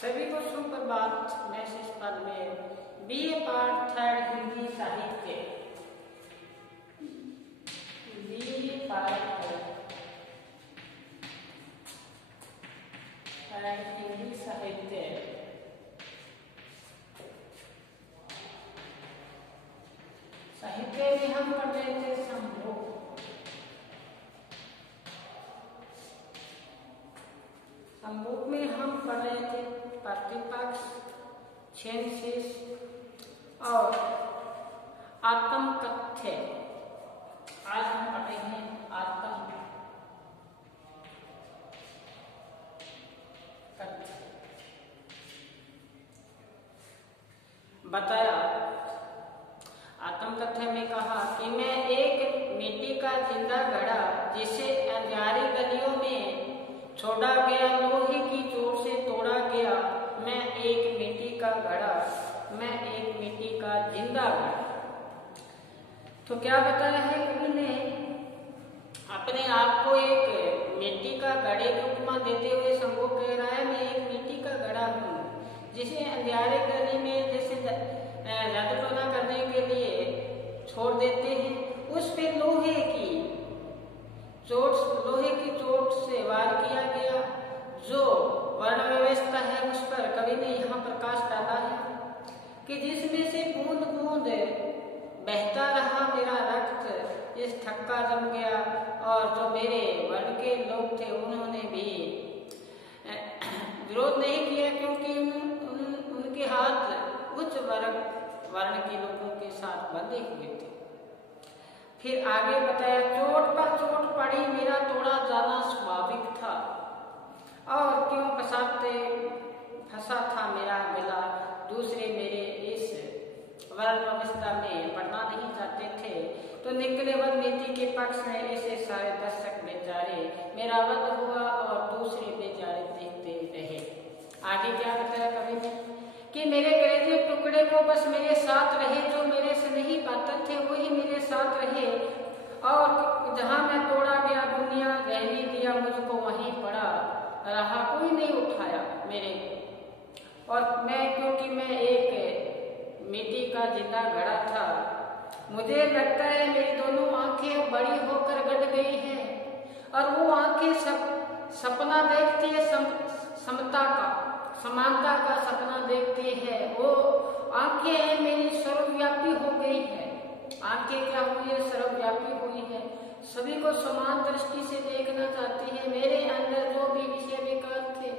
सभी को सुप्रभात। मैं इस पद में बीए पार्ट 3 हिंदी साहित्य बीए पार्ट 3 हिंदी साहित्य में हम पढ़ रहे थे संभोग। संभोग में हम पढ़ रहे थे प्रतिपक्ष, छेदशीष और आत्मकथ्य। आज हम पढ़ रहे हैं आत्मकथ्य। बताया आत्मकथ्य में कहा कि मैं एक मिट्टी का जिंदा घड़ा जिसे अंधियारी गलियों में छोड़ा गया, लोहे की चोट से तोड़ा गया। मैं एक मिट्टी का घड़ा, मैं एक मिट्टी का जिंदा घड़ा। तो क्या बताया है कवि ने? अपने आप को एक मिट्टी का घड़े की उपमा देते हुए संभोग कह रहा है, मैं एक मिट्टी का घड़ा हूँ जिसे अंधियारे गली में जैसे जादूटोना करने के लिए छोड़ देते हैं। उस पे लोहे की चोट से वार किया गया। जो वर्ण व्यवस्था है उस पर कवि ने यहाँ प्रकाश डाला है कि जिसमें से बूंद बूंद बहता रहा मेरा रक्त, इस थक्का जम गया। और जो मेरे वर्ण के लोग थे उन्होंने भी विरोध नहीं किया, क्योंकि उनके हाथ उच्च वर्ण के लोगों के साथ बंधे हुए थे। फिर आगे बताया, चोट पर चोट पड़ी, मेरा तोड़ा जाना स्वाभाविक था। और क्यों फंसा था मेरा गला, दूसरे मेरे इस वर्ण व्यवस्था में पढ़ना नहीं चाहते थे। तो निकले वन नीति के पक्ष में ऐसे सारे दर्शक बेचारे, मेरा वध हुआ और दूसरे बेचारे देखते रहे। आगे क्या बताया कवि ने कि मेरे कलेजे टुकड़े को बस मेरे साथ रहे, जो मेरे से नहीं पात्र थे वही मेरे साथ रहे। और जहां मैं तोड़ा गया दुनिया रहने दिया मुझको, वहीं पड़ा रहा, कोई नहीं उठाया मेरे को। और मैं, क्योंकि मैं एक मिट्टी का जिंदा घड़ा था, मुझे लगता है मेरी दोनों आंखें बड़ी होकर गड़ गई हैं और वो आंखें सपना देखती है, समता का, समानता का सपना देखती है। वो आंखें मेरी सर्वव्यापी हो गई है। आंखें क्या हुई है? सर्वव्यापी हुई है, सभी को समान दृष्टि से देखना चाहती है। मेरे अंदर जो भी विषय विकार थे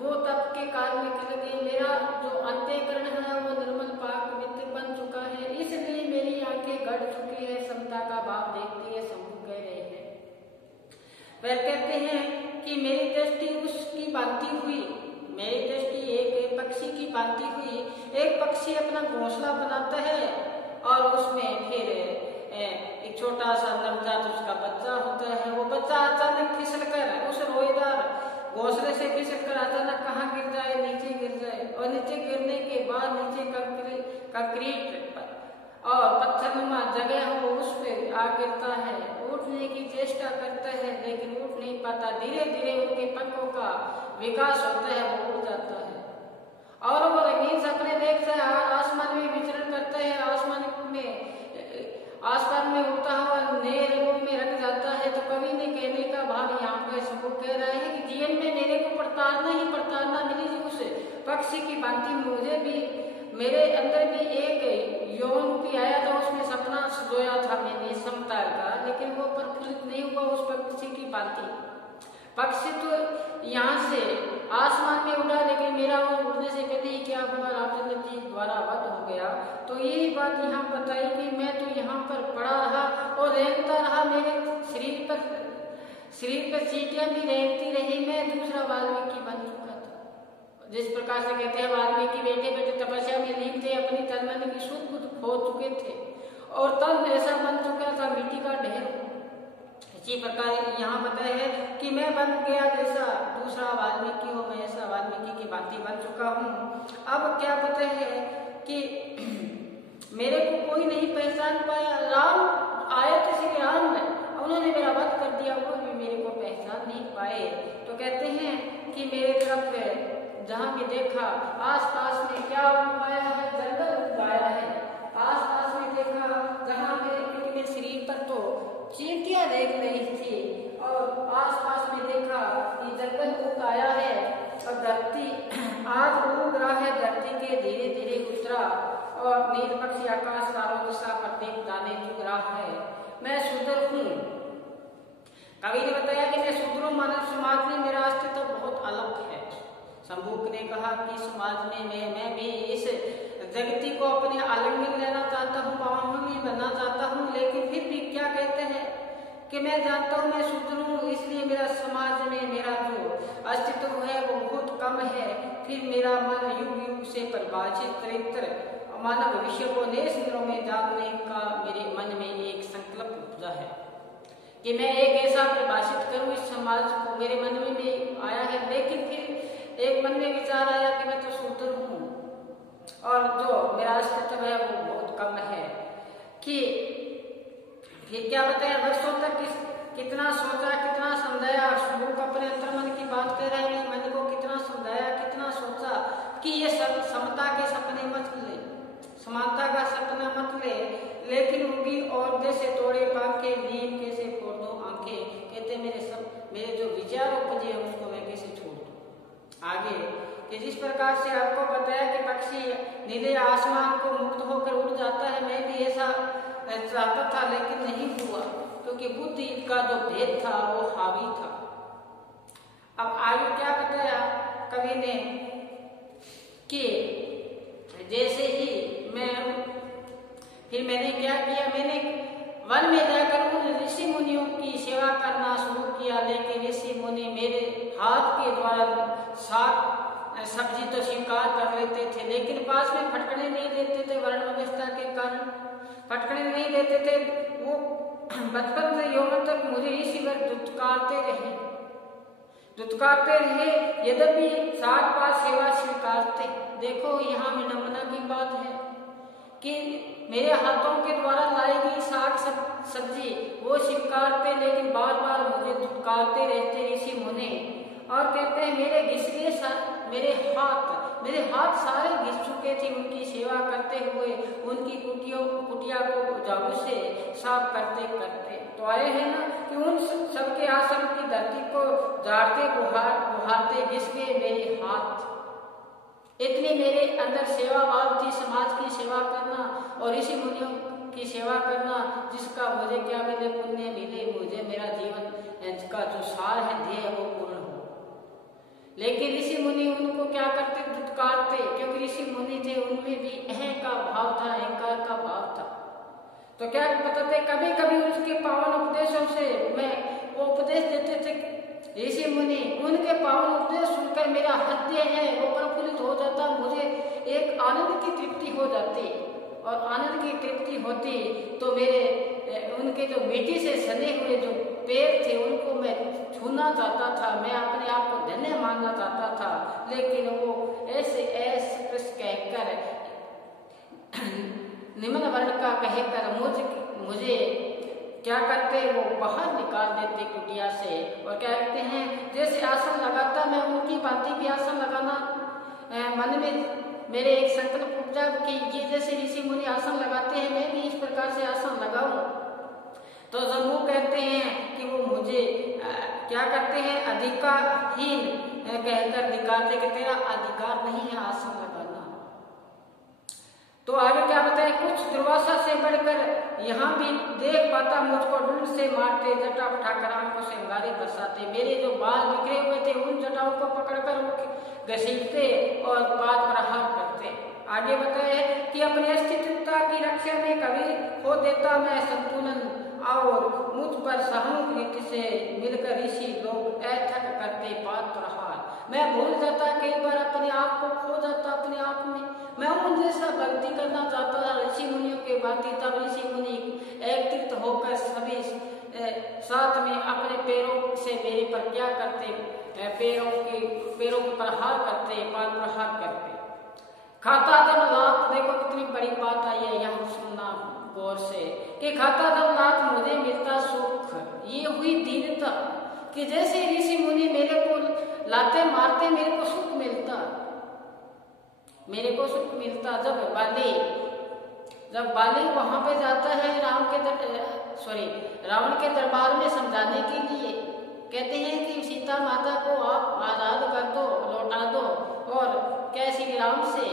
वो तब के काल में कर गए। मेरा जो अंतःकरण है वो निर्मल पाक पवित्र बन चुका है, इसलिए मेरी आंखें गड़ चुकी है, समता का भाव देखती है। संभोग कह रहे हैं, वह कहते हैं कि मेरी दृष्टि उसकी भांति हुई, मेरी दृष्टि एक पक्षी की भांति हुई। एक पक्षी अपना घोंसला बनाता है और उसमें फिर एक छोटा सा नवजात उसका बच्चा होता है। वो बच्चा अचानक फिसलकर उस रोएदार घोंसले से फिसलकर अचानक कहाँ गिर जाए? नीचे गिर जाए। और नीचे गिरने के बाद नीचे कंक्रीट और पत्थरनुमा जगह हो, उस पर आ गिरता है। उठने की चेष्टा करता है लेकिन उठ नहीं पाता। धीरे धीरे उनके पंखों का विकास होता है, वो उड़ जाता है और वो रंगीन सपने देखता है, आसमान में विचरण करता है, आसमान में उड़ता हुआ नए रंगों में रंग जाता है। तो कवि ने कहने का भाव यहाँ पर सबूत कह रहा है कि जीवन में मेरे को प्रताड़ना मिली उस पक्षी की भांति। मुझे भी, मेरे अंदर भी एक यौन रूपी आया था, उसमें सपना सजोया था मैंने समता का, लेकिन वो प्रफुल्लित नहीं हुआ उस पक्षी की भांति। पक्षी तो यहाँ से आसमान में उड़ा, लेकिन मेरा वो उड़ने से पहले ही क्या हुआ? रामचंद्र जी द्वारा वध हो गया। तो यही बात यहाँ बताई कि मैं तो यहाँ पर पड़ा रहा और रेंगता रहा, मेरे शरीर पर चींटियां भी रेंगती रही। मैं दूसरा वाल्मीकि बन चुका था। जिस प्रकार से कहते हैं वाल्मीकि बैठे बैठे तपस्या में लीन थे, अपनी तन मन की शुद्ध बुद्ध खो चुके थे और तब ऐसा बन चुका था मिट्टी का ढेर। इसी प्रकार यहाँ बताया है कि मैं बन गया जैसा दूसरा वाल्मीकि हो, मैं ऐसा वाल्मीकि की भांति बन चुका हूँ। अब क्या पता है कि मेरे को कोई नहीं पहचान पाया। राम आए तो श्री राम, उन्होंने मेरा वध कर दिया, वो भी मेरे को पहचान नहीं पाए। तो कहते हैं कि मेरे तरफ जहाँ भी देखा आसपास में क्या उगाया है, जंगल उगाया है। आसपास में देखा जहाँ मेरे शरीर पर तो चींटियां देख रही थी, और आसपास में देखा ये जंगल उगाया है, और धरती आज उग रहा है, धरती के धीरे धीरे उतरा, और नील पक्षी आकाश चारों दिशा प्रत्येक दाने चुग रहा है। मैं शूद्र हूँ। कवि ने बताया कि मैं शूद्र हूँ, मानव समाज में मेरा अस्तित्व बहुत अलग है। शंभुक ने कहा कि समाज में मैं भी इस जगती को अपने आलिंगन लेना चाहता हूँ, पावनी बनना चाहता हूँ, लेकिन फिर भी क्या कहते हैं कि मैं जानता हूँ मैं शूद्र हूँ, इसलिए मेरा समाज में मेरा जो अस्तित्व है वो बहुत कम है। फिर मेरा मन युग युग से परिभाषित चरित्र मानव भविष्य को नए सिरों में जानने का मेरे मन में एक संकल्प उपजा है कि मैं एक ऐसा परिभाषित करूं इस समाज को, मेरे मन में भी आया है। लेकिन फिर एक मन में विचार आया कि मैं तो शूद्र हूँ और जो मेरा अस्तित्व है वो बहुत कम है। कि फिर क्या बताया, वर्षों तक कितना सोचा, कितना समझाया। शंभुक अपने अंतर्मन की बात कह रहे हैं, मन को कितना समझाया, कितना सोचा कि ये समता के सपने मत ले, समानता का सपना मत ले, लेकिन उनकी और जैसे तोड़े पाके नीम कैसे फोड़ दो आंखें। कहते मेरे जो विचार उपजे उसको मैं कैसे छोड़ दूं। आगे कि जिस प्रकार से आपको बताया कि पक्षी नीले आसमान को मुक्त होकर उड़ जाता है, मैं भी ऐसा चाहता था लेकिन नहीं हुआ, क्योंकि बुद्धि का जो भेद था वो हावी था। अब आगे क्या बताया कवि ने कि जैसे ही फिर मैंने क्या किया, मैंने वन में जाकर उन ऋषि मुनियों की सेवा करना शुरू किया, लेकिन ऋषि मुनि मेरे हाथ के द्वारा साग सब्जी तो स्वीकार कर लेते थे, लेकिन पास में फटकने नहीं देते थे। वर्ण व्यवस्था के कारण फटकने नहीं देते थे। वो बचपन से यौवन तक मुझे ऋषिवर दुत्कारते रहे, यद्यपि साग पात सेवा स्वीकारते। देखो यहाँ विडंबना की बात है कि मेरे हाथों के द्वारा लाई गई साग सब्जी वो स्वीकारते, लेकिन बार बार मुझे दुत्कारते रहते ऋषि मुनि। और कहते हैं मेरे हाथ सारे घिस चुके थे उनकी सेवा करते हुए, उनकी कुटिया को झाड़ू से साफ करते करते। तो आए हैं ना कि उन सबके आश्रम की धरती को झाड़ते बुहारते घिसके मेरे हाथ। इतनी मेरे अंदर सेवा भाव थी, समाज की सेवा करना और ऋषि मुनियों की सेवा करना, जिसका मुझे क्या मिले, पुण्य मिले, मुझे मेरा जीवन का जो सार है ध्येय वो पूर्ण हो। लेकिन ऋषि मुनि उनको क्या करते, दुत्कारते, क्योंकि ऋषि मुनि थे उनमें भी अहं का भाव था, अहंकार का भाव था। तो क्या बताते, कभी कभी उसके पावन उपदेशों से मैं वो उपदेश देते थे ऋषि मुनि, उनके पावन उपदेश सुनकर मेरा हृदय है वो प्रफुल्लित हो जाता, मुझे एक आनंद की तृप्ति हो जाती। और आनंद की तृप्ति होती तो मेरे उनके जो मिट्टी से सने हुए जो पैर थे उनको मैं छूना चाहता था, मैं अपने आप को धन्य मानना चाहता था। लेकिन वो ऐसे कहकर निम्न वर्ण का कहकर मुझे क्या करते, वो बाहर निकाल देते कुटिया से। और क्या कहते हैं, जैसे आसन लगाता मैं उनकी भांति भी आसन लगाना मन में मेरे एक संकल्प उपजा कि ये जैसे ऋषि मुनि आसन लगाते हैं मैं भी इस प्रकार से आसन लगाऊं। तो जब वो कहते हैं कि वो मुझे क्या करते हैं, अधिकारहीन कहकर दिखाते कि तेरा अधिकार नहीं है आसन लगाना। तो आगे क्या बताएं, कुछ दुर्वासा से बढ़कर यहाँ भी देख पाता मुझको ढूंढ से मारते, जटा उठाकर आंखों से अंगारे बरसाते, मेरे जो बाल बिखरे हुए थे उन जटाओं को पकड़कर वो घसीटते और पाद प्रहार करते। आगे बताए कि अपने अस्तित्वता की रक्षा में कभी खो देता मैं संतुलन, और मुझ पर सहानुभूति से मिलकर ऋषि लोग अथक करते पाद प्रहार। मैं भूल जाता, कई बार अपने आप को खो जाता अपने आप में, मैं उन जैसा भक्ति करना चाहता था ऋषि मुनियों के भांति। तब ऋषि मुनि एकत्रित होकर सभी साथ में अपने पैरों से मेरे पर क्या करते, पैरों के प्रहार करते, पाद प्रहार करते। खाता जब लात, देखो कितनी बड़ी बात आई है, यहाँ सुनना गौर से कि खाता जब लात मुझे मिलता सुख। ये हुई दीनता कि जैसे ऋषि मुनि मेरे को लाते मारते मेरे को सुख मिलता, मेरे को सुख मिलता। जब बाली वहां पे जाता है रावण के दरबार में समझाने के लिए, कहते हैं कि सीता माता को आप आजाद कर दो, लौटा दो, और क्या श्री राम से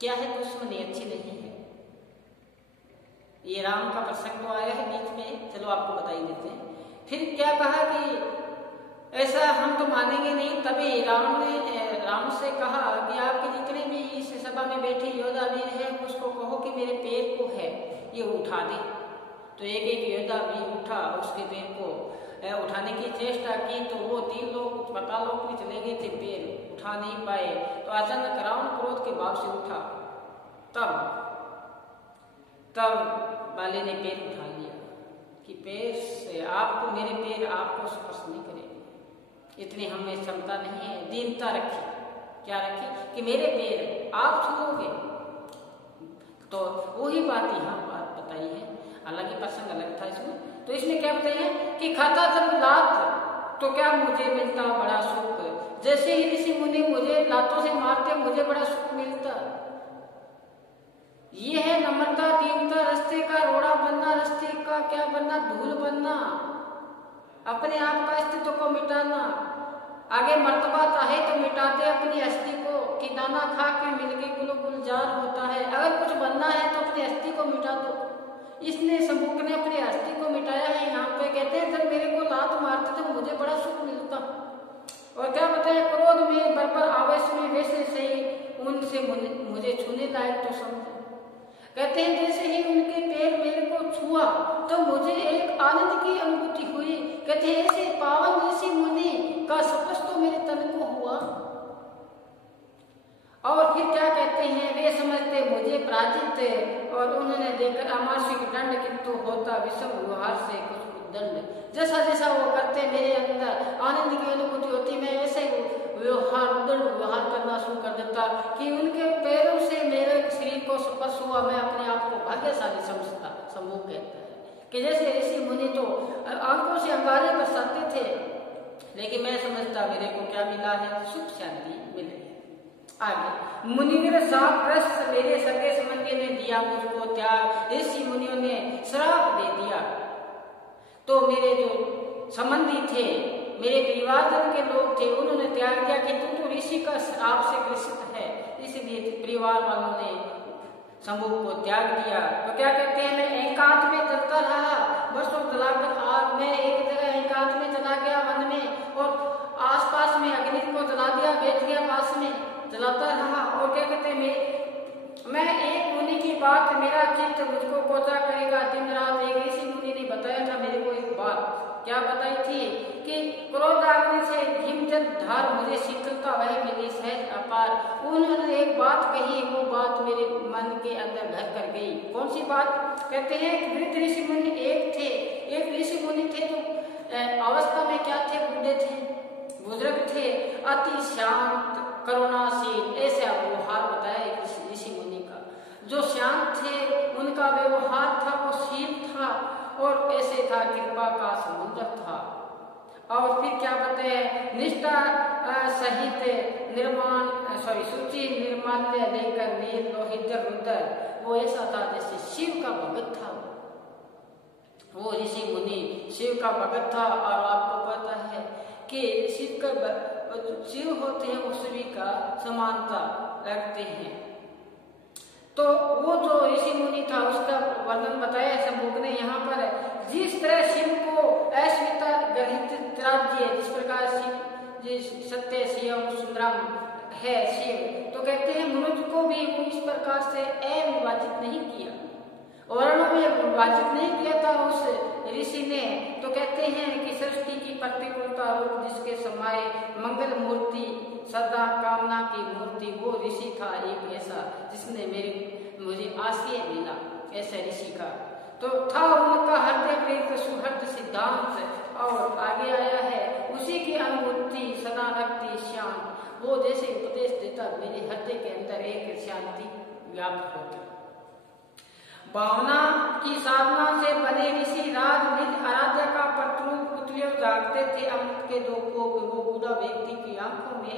क्या है दुश्मनी अच्छी नहीं है। ये राम का प्रसंग तो आया है बीच में, चलो आपको बता ही देते हैं। फिर क्या कहा कि ऐसा हम तो मानेंगे नहीं। तभी राम से कहा कि आपके जितने भी इस सभा में बैठे योद्धा वीर है, उसको कहो कि मेरे पैर को है ये उठा दे। तो एक एक योद्धा वीर उठा, उसके पैर को उठाने की चेष्टा की, तो वो 3 लोग पातालोक में चले गए थे, पैर उठा नहीं पाए। तो अचानक रावण क्रोध के भाव से उठा, तब बाली ने पैर उठा लिया कि पैर से आपको, मेरे पैर आपको स्पर्श नहीं करेंगे, इतनी हमें क्षमता नहीं है। दीनता रखी, क्या रखी कि मेरे पैर आप छूओगे। तो वही बात यहाँ बात बताई है, हालांकि प्रसंग अलग था इसमें। तो इसमें क्या बताइए कि खाता जब लात तो क्या मुझे मिलता बड़ा सुख, जैसे ही ऋषि मुनि मुझे लातों से मारते मुझे बड़ा सुख मिलता। ये है नम्रता, दीनता, रास्ते का रोड़ा बनना, रास्ते का क्या बनना, धूल बनना, अपने आप का अस्तित्व को मिटाना। आगे मर्तबा चाहे तो मिटाते अपनी हस्ती को, कि दाना खा के मिलके गुलजार होता है। अगर कुछ बनना है तो अपनी हस्ती को मिटा दो। इसने शंभुक ने अपनी हस्ती को मिटाया है। यहाँ पे कहते हैं जब मेरे को लात मारते थे मुझे बड़ा सुख मिलता। और क्या बताया, क्रोध में बरबर आवेश में वैसे सही उनसे मुझे छूने लायक तो समझो। कहते हैं जैसे ही उनके पैर मेरे को छुआ तो मुझे एक आनंद की अनुभूति हुई। कहते हैं ऐसे पावन ऋषि मुनि का स्पर्श तो मेरे तन को हुआ। और फिर क्या कहते हैं, वे समझते मुझे पराजित, और उन्होंने देखकर अमानुषिक दंड किंतु होता विषम व्यवहार से कुछ दंड। जैसा जैसा वो करते मेरे अंदर आनंद की अनुभूति होती, मैं ऐसे व्यवहार करना शुरू कर देता कि उनके पैरों से मेरे शरीर को स्पर्श हुआ। मैं अपने आप को भाग्यशाली समझता। सम्मुख कहता है कि जैसे ऋषि मुनि तो आंखों से अंगारे बरसाते थे, लेकिन मैं समझता मेरे को क्या मिला है, सुख शांति मिले। आगे मुनिवर साप प्रश्न मेरे सगे संबंधी ने दिया मुझको त्याग, ऋषि मुनियों ने श्राप दे दिया। तो मेरे जो संबंधी थे, मेरे परिवारजन के लोग थे, उन्होंने त्याग दिया कि तू तो ऋषि का श्राप से ग्रसित है, इसलिए परिवार वालों ने शंभु को त्याग दिया। तो क्या कहते हैं, मैं एकांत में चलता रहा, बरसों जलाकर आग में एक जगह एकांत में चला गया वन में, और आसपास में अग्नि को जला दिया, बैठ गया पास में, जलाता रहा। और क्या कहते हैं, मैं एक मुनि की बात मेरा चित्त मुझको कोचा करेगा दिन रात। एक ऋषि मुनि ने बताया था मेरे को एक बात, क्या बताई थी कि क्रोधाग्नि से हिमजल धार मुझे शीतलता वह मिली सहज अपार। उन्होंने एक बात कही, वो बात मेरे मन के अंदर घर कर गई। कौन सी बात? कहते हैं वृद्ध ऋषि मुनि एक ऋषि मुनि थे जो अवस्था में क्या थे, बूढ़े थे, बुजुर्ग थे, अति शांत करुणाशील, ऐसा व्यवहार बताया एक ऋषि मुनि का। जो शांत थे उनका व्यवहार था वो शील था, और ऐसे था कृपा का समुद्र था। और फिर क्या बताए, निष्ठा सहित सूची निर्माल्य लेकर नील लोहित रुद्र, वो ऐसा था जैसे शिव का भगत था। वो ऋषि मुनि शिव का भगत था। और आपको पता है कि शिव होते हैं वो सभी का समानता रखते हैं। तो वो जो ऋषि मुनि था उसका वर्णन बताया शंभुक ने यहाँ पर। जिस तरह शिव को अस्मिता गृहित राज्य, जिस प्रकार शिव जिस सत्य शिवम सुंदरम है शिव, तो कहते हैं मनुष्य को भी वो इस प्रकार से अविभाजित नहीं किया, वर्णों में विभाजित नहीं किया था उस ऋषि ने। तो कहते हैं कि सृष्टि की प्रतिकूलता रूप जिसके समाये मंगल मूर्ति सदा कामना की मूर्ति, वो ऋषि था एक ऐसा जिसने मुझे आश्रय मिला, ऐसा ऋषि का तो था उनका हृदय प्रेत सुहृद सिद्धांत। और आगे आया है उसी की अनुभूति सदा रखती शांत, वो जैसे उपदेश देता मेरे हृदय के अंदर एक शांति व्याप्त होती। भावना की साधना से बने ऋषि राज निज आराध्य का प्रतिरूप पुतले और जागते थे अमृत के दो कोप। वो बूढ़ा व्यक्ति की आंखों में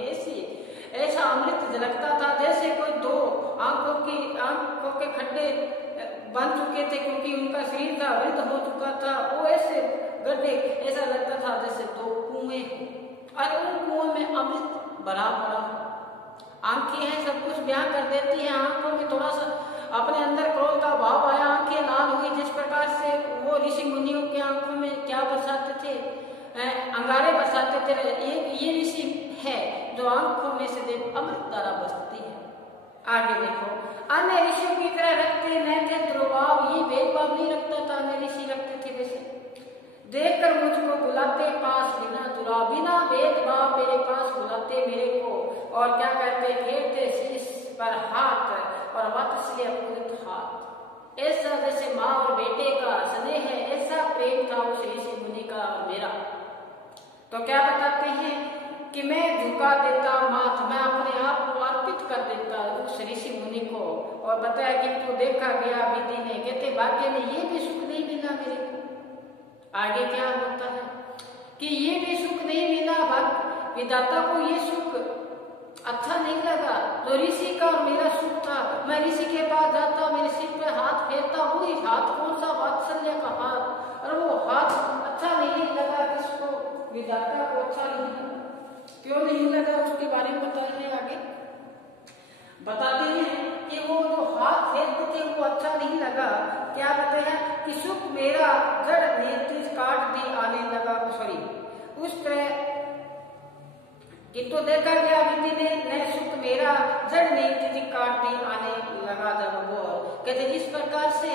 ऐसा अमृत झलकता था जैसे कोई दो आंखों के खड्डे बन चुके थे, क्योंकि उनका शरीर था वृद्ध हो चुका था। वो ऐसे गड्ढे, ऐसा लगता था जैसे दो कुएं और उन कुओं में अमृत भरा पड़ा। आंखें हैं सब कुछ बयान कर देती हैं। आंखों में थोड़ा सा अपने अंदर क्रोध का भाव आया, आंखें लाल हुई। जिस प्रकार से वो ऋषि मुनियों की आंखों में क्या बरसाते थे, अंगारे बरसाते थे, ये ऋषि है जो आंखों में से देव अमृत धारा बसती है। आगे देखो, अन्य ऋषियों की तरह रखते न थे द्रुभाव, ये भेदभाव नहीं रखता था। अन्य ऋषि रखते थे वैसे। देखकर मुझको बुलाते पास बिना दुरा, बिना भेदभाव मेरे पास बुलाते मेरे को, और क्या करते, फेरते शीश पर हाथ और वात्सल्य पूरित हाथ। ऐसा जैसे माँ और बेटे का स्नेह है, ऐसा प्रेम था उस ऋषि मुनि का और मेरा। तो क्या बताते हैं कि मैं झुका देता माथ, मैं अपने आप को अर्पित कर देता उस ऋषि मुनि को। और बताया कि तू देखा गया विधि ने, कहते भाग्य ने ये भी सुख नहीं मिला मेरे को। आगे क्या होता है कि ये भी सुख नहीं मिला, विधाता को ये सुख अच्छा नहीं लगा। तो ऋषि का और मेरा सुख था। मैं ऋषि के पास जाता, मेरे सिर पे हाथ फेरता, वही हाथ कौन सा, वात्सल्य का हाथ, और वो हाथ अच्छा नहीं लगा किसको, विधाता को अच्छा नहीं लगा। क्यों नहीं लगा उसके बारे में बताएंगे आगे। बताते हैं कि वो जो हाथ फेरते थे वो अच्छा नहीं लगा। क्या बताया कि सुख मेरा जड़ नीति काट दी आने लगा, सॉरी उस तरह कि तो देखा गया विधि ने सुख मेरा जड़ नीति काट दी आने लगा। जब वो कहते जिस प्रकार से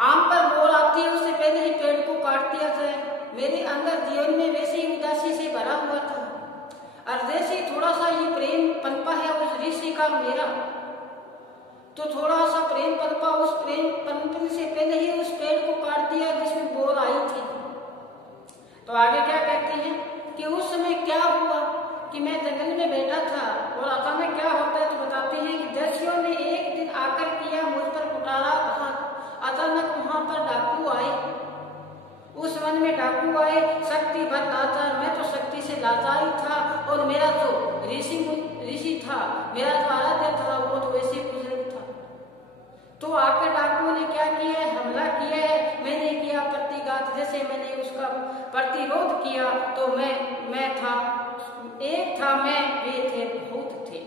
आम पर मोर आती है उससे पहले ही पेड़ को काट दिया जाए, मेरे अंदर जीवन में वैसे ही उदासी से भरा हुआ था। और जैसे थोड़ा सा ये प्रेम पनपा है उस ऋषि का मेरा, तो थोड़ा सा प्रेम पनपा, उस प्रेम पनपने से पहले ही उस पेड़ को काट दिया जिसमें बोर आई थी। तो आगे क्या कहते हैं कि उस समय क्या हुआ कि मैं जंगल में बैठा था और अचानक क्या होता है, तो बताते हैं कि दस्युओं ने एक दिन आकर किया मुझ पर कुटारा घात। अचानक वहां पर डाकू आए, उस वन में डाकू आए, शक्ति भर लाचार, मैं तो शक्ति से लाचार ही था। और मेरा जो ऋषि था, मेरा जो आराध्य था, वो तो वैसे बुजुर्ग था। तो आकर डाकुओं ने क्या किया है, हमला किया है। मैंने किया प्रतिघात, जैसे मैंने उसका प्रतिरोध किया तो मैं था, एक था मैं, वे थे बहुत थे।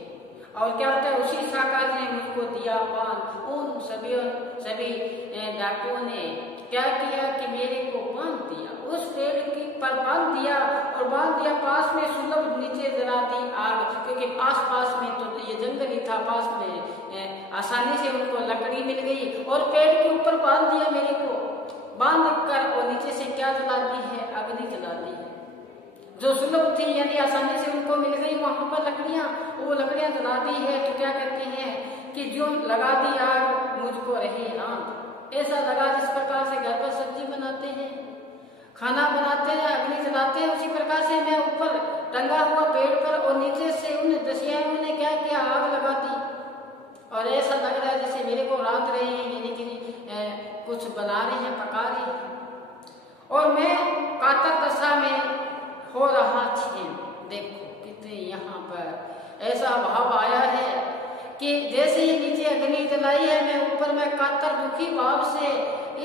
और क्या होता है, उसी साकार ने मुझको दिया पान। उन सभी डाकुओं ने क्या किया कि मेरे को बांध दिया, उस पेड़ की पर बांध दिया, और बांध दिया पास में सुलभ नीचे जला दी आग, क्योंकि पास में तो ये जंगल ही था, पास में आसानी से उनको लकड़ी मिल गई। और पेड़ के ऊपर बांध दिया मेरे को, बांध कर और नीचे से क्या जला दी है, अग्नि जला दी है जो सुलभ थी, यानी आसानी से उनको मिल गई वहां पर लकड़ियां, वो लकड़ियां जला दी है। तो क्या कहते हैं कि जो लगा दी आग मुझको रहे रात, ऐसा लगा जिस प्रकार से घर पर सब्जी बनाते हैं, खाना बनाते हैं, अग्नि जलाते हैं, उसी प्रकार से मैं ऊपर टंगा हुआ पेड़ पर और नीचे से उन दसियाओं ने क्या किया, आग लगा दी। और ऐसा लग रहा है जैसे मेरे को रांध रहे हैं, यानी कि कुछ बना रहे हैं, पका रहे हैं, और मैं कातर दशा में हो रहा छीन। देखो कितने यहाँ पर ऐसा भाव आया है कि जैसे ही नीचे अग्नि जलाई है, मैं ऊपर में कातर दुखी भाव से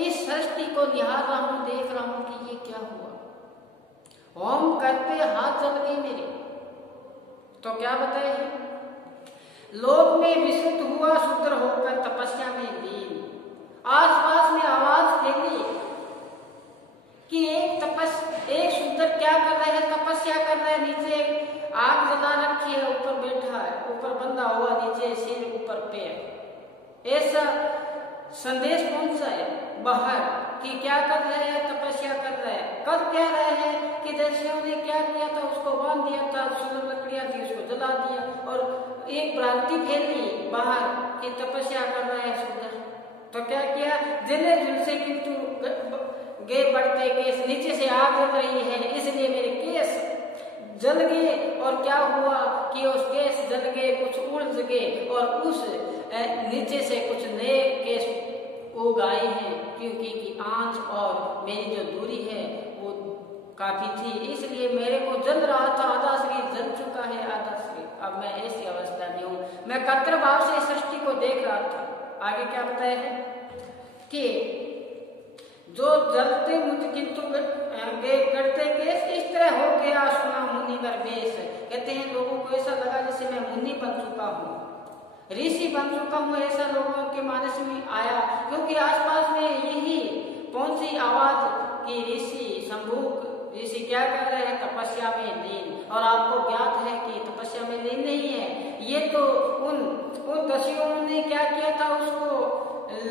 इस सृष्टि को निहार रहा हूँ, देख रहा हूँ कि ये क्या हुआ। होम करते हाथ जल गए मेरे। तो क्या बताए, लोक में विशुद्ध हुआ शूद्र होकर तपस्या में लीन। आस पास में आवाज फैली कि एक शूद्र क्या कर रहा है, तपस्या कर रहा है, नीचे आग जला रखी है, ऊपर बैठा है, ऊपर बंधा हुआ, नीचे सिर ऊपर पैर। ऐसा संदेश पहुंचा है बाहर कि क्या कर रहे हैं, तपस्या कर रहे हैं। कर क्या रहे हैं कि दस्युओं ने क्या किया था, उसको बांध दिया था, सुलभ लकड़ियां थी उसको जला दिया, और एक भ्रांति फैली बाहर कि तपस्या कर रहे हैं शूद्र। तो क्या किया, जले जुल से किंतु गे बढ़ते केस, नीचे से आग जल रही है इसलिए मेरे केस जल गए। और क्या हुआ कि उस केस जल गए, कुछ उलझ गए, और उस नीचे से कुछ नए केस उग आए हैं, क्योंकि कि आंच और मेरी जो दूरी है वो काफी थी, इसलिए मेरे को जल रहा था, आधा शरीर जल चुका है, आधा शरीर, अब मैं ऐसी अवस्था में हूँ। मैं कर्तव्य भाव से सृष्टि को देख रहा था। आगे क्या बताया है कि जो जलते मुझ किंतु गढ़ते केस, इस तरह हो गया सुना मुनिवर बेस। कहते हैं लोगों को ऐसा लगा जैसे मैं मुनि बन चुका हूँ, ऋषि बन चुका हूँ, ऐसा लोगों के मानस में आया। क्योंकि आसपास में यही कौन सी आवाज की ऋषि शंभुक ऋषि क्या कर रहे हैं, तपस्या में लीन। और आपको ज्ञात है कि तपस्या में लीन नहीं है, ये तो उन दस्युओं ने क्या किया था, उसको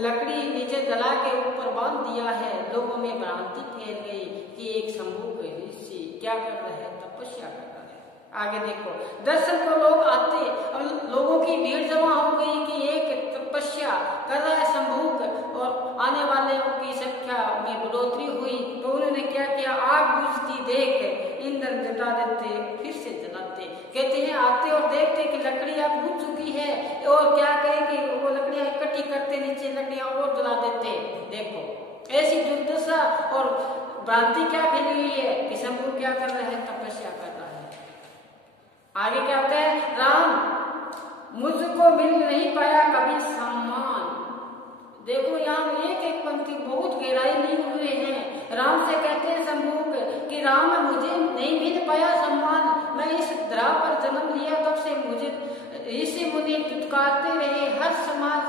लकड़ी नीचे जला के ऊपर बांध दिया है। लोगों में भ्रांति फैल गई कि एक शंभुक ऋषि क्या कर रहे हैं, तपस्या कर रहे हैं। आगे देखो, दर्शन को लोग आते, अब लोगों की भीड़ जमा हो गई कि एक तपस्या कर रहा है शंभुक, और आने वाले की संख्या में बढ़ोतरी हुई। तो उन्होंने क्या किया, आग बुझती देख ईंधन जला देते, फिर से जलाते। कहते हैं आते और देखते कि लकड़ी अब बुझ चुकी है, और क्या करेंगे, वो लकड़ियां इकट्ठी करते, नीचे लकड़ियां और जला देते। देखो ऐसी दुर्दशा और भ्रांति क्या फैली हुई है कि शंभु क्या कर रहे हैं, तपस्या कर रहा है। आगे क्या होता है, राम मुझको मिल नहीं पाया कभी सम्मान। देखो यहाँ एक एक पंक्ति बहुत गहराई लिए हुए हैं। राम से कहते हैं शंभुक कि राम मुझे नहीं मिल पाया सम्मान, मैं इस धरा पर जन्म लिया तब से मुझे ऋषि मुनि दुत्कारते रहे, हर समाज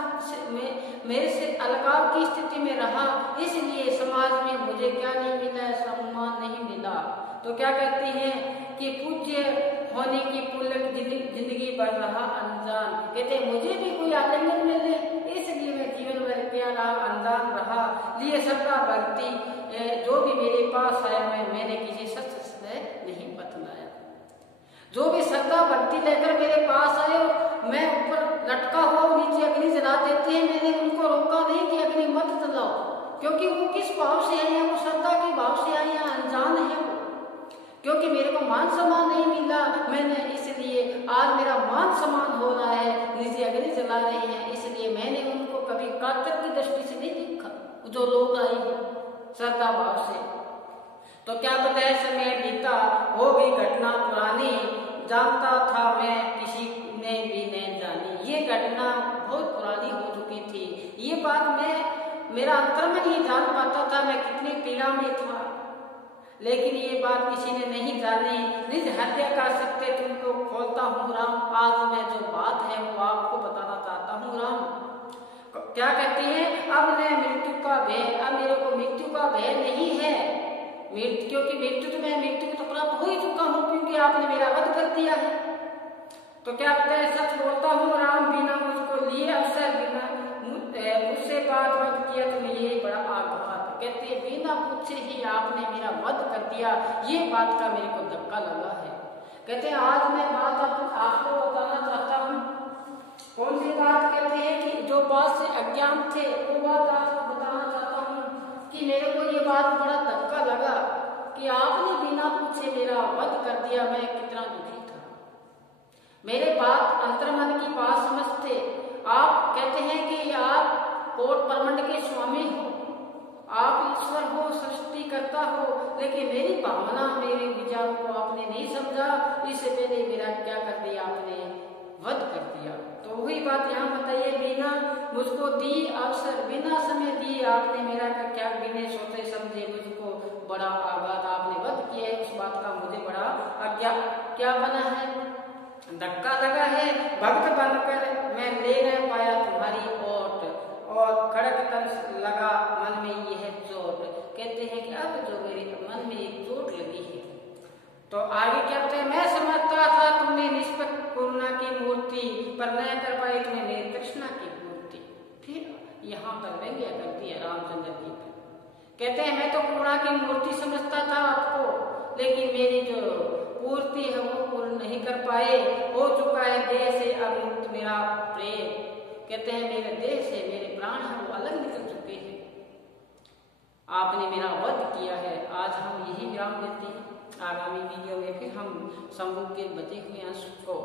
में मेरे से अलगाव की स्थिति में रहा, इसलिए समाज में मुझे क्या नहीं मिला, सम्मान नहीं मिला। तो क्या कहते हैं कि पूज्य होने की पुलक जिंदगी भर रहा अनजान। कहते मुझे भी कोई आलिंगन मिले, इसलिए मैं जीवन भर प्यारा अनजान रहा। लिए सबका भक्ति जो भी मेरे पास आया, मैंने किसी सच से नहीं बतलाया। जो भी श्रद्धा भक्ति लेकर मेरे पास आए, मैं ऊपर लटका हुआ नीचे अग्नि जला देते हैं, मैंने उनको रोका नहीं कि अग्नि मत जलाओ, क्योंकि वो किस भाव से आए हैं, वो श्रद्धा के भाव से आए हैं, अनजान है वो। क्योंकि मेरे को मान सम्मान नहीं मिला, मैंने इसलिए आज मेरा मान सम्मान हो रहा है, नीचे अग्नि जला रहे हैं, इसलिए मैंने उनको कभी कातर की दृष्टि से नहीं देखा, जो लोग आए हैं श्रद्धा भाव से। तो क्या बताया, समय बीता हो गई घटना पुरानी, जानता था मैं किसी ने भी नहीं जानी। ये घटना बहुत पुरानी हो चुकी थी, ये बात मेरा अंतर्मन ही जान पाता था, मैं कितनी पीड़ा में था, लेकिन ये बात किसी ने नहीं जानी। निज हत्या कर सकते तुमको खोलता हूँ राम, आज मैं जो बात है वो आपको बताना चाहता हूँ राम। क्या कहते हैं, अब न मृत्यु का भय, अब मेरे को मृत्यु का भय नहीं है, क्योंकि मृत्यु तो प्राप्त हो ही चुका हूँ, क्योंकि आपने मेरा वध कर दिया है। तो क्या कहते हैं, सच बोलता हूँ राम, बिना मुझको लिए अवसर, बिना मुझसे बात वध किया तुम्हें यही बड़ा आघात। कहते हैं बिना पूछे ही आपने मेरा वध कर दिया, ये बात का मेरे को धक्का लगा है। कहते हैं आज मैं बात आपको बताना चाहता हूँ। कौन सी बात? कहते हैं कि जो बात से अज्ञान थे वो बात आपको बताना चाहता हूँ कि मेरे को ये बात बड़ा धक्का लगा कि आपने बिना पूछे मेरा वध कर दिया, मैं कितना दुखी था। मेरे बात अंतर्मन की बात समझते। आप कहते हैं कि आप कोट परमंड के स्वामी हो, आप ईश्वर हो, सृष्टि करता हो, लेकिन मेरी भावना, मेरे विचारों को आपने नहीं समझा, इससे पहले मेरा क्या कर दिया, आपने वध कर दिया। तो वही बात यहाँ बताइए, बिना मुझको दी अवसर, बिना समय दिए आपने मेरा क्या बिना सोचे समझे मुझको बड़ा आघात आपने वध किया है, उस बात का मुझे बड़ा क्या बना है, धक्का लगा है। भक्त बनकर मैं ले न पाया तुम्हारी ओट, और खड़क तन लगा मन में यह चोट। कहते हैं कि अब जो मेरे मन में एक चोट लगी है। तो आगे क्या होता है, मैं समझता था तुमने निष्पक्ष करुणा की मूर्ति, पर न कर पाई तुम्हें मेरी कृष्णा की मूर्ति। फिर यहाँ पर व्यंग्य करती है रामचंद्र जी पर। कहते हैं मैं तो करुणा की मूर्ति समझता था आपको, लेकिन मेरी जो पूर्ति है वो पूर्ण नहीं कर पाए, हो चुका है देह से अब मुक्त मेरा प्रेम। कहते हैं मेरे देह से मेरे प्राण हैं वो अलग निकल चुके हैं, आपने मेरा वध किया है। आज हम यही विराम देते हैं, आगामी वीडियो में फिर हम शंभु के बचे हुए अंश को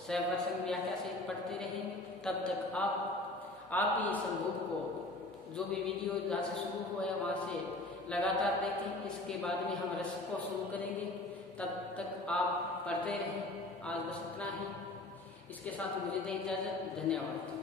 सहवर्षण व्याख्या से पढ़ते रहेंगे। तब तक आप ही शंभु को जो भी वीडियो जहाँ से शुरू हुआ है वहाँ से लगातार देखें। इसके बाद में हम रस को शुरू करेंगे, तब तक आप पढ़ते रहें। आज बस इतना ही। इसके साथ मुझे दें इजाजत। धन्यवाद।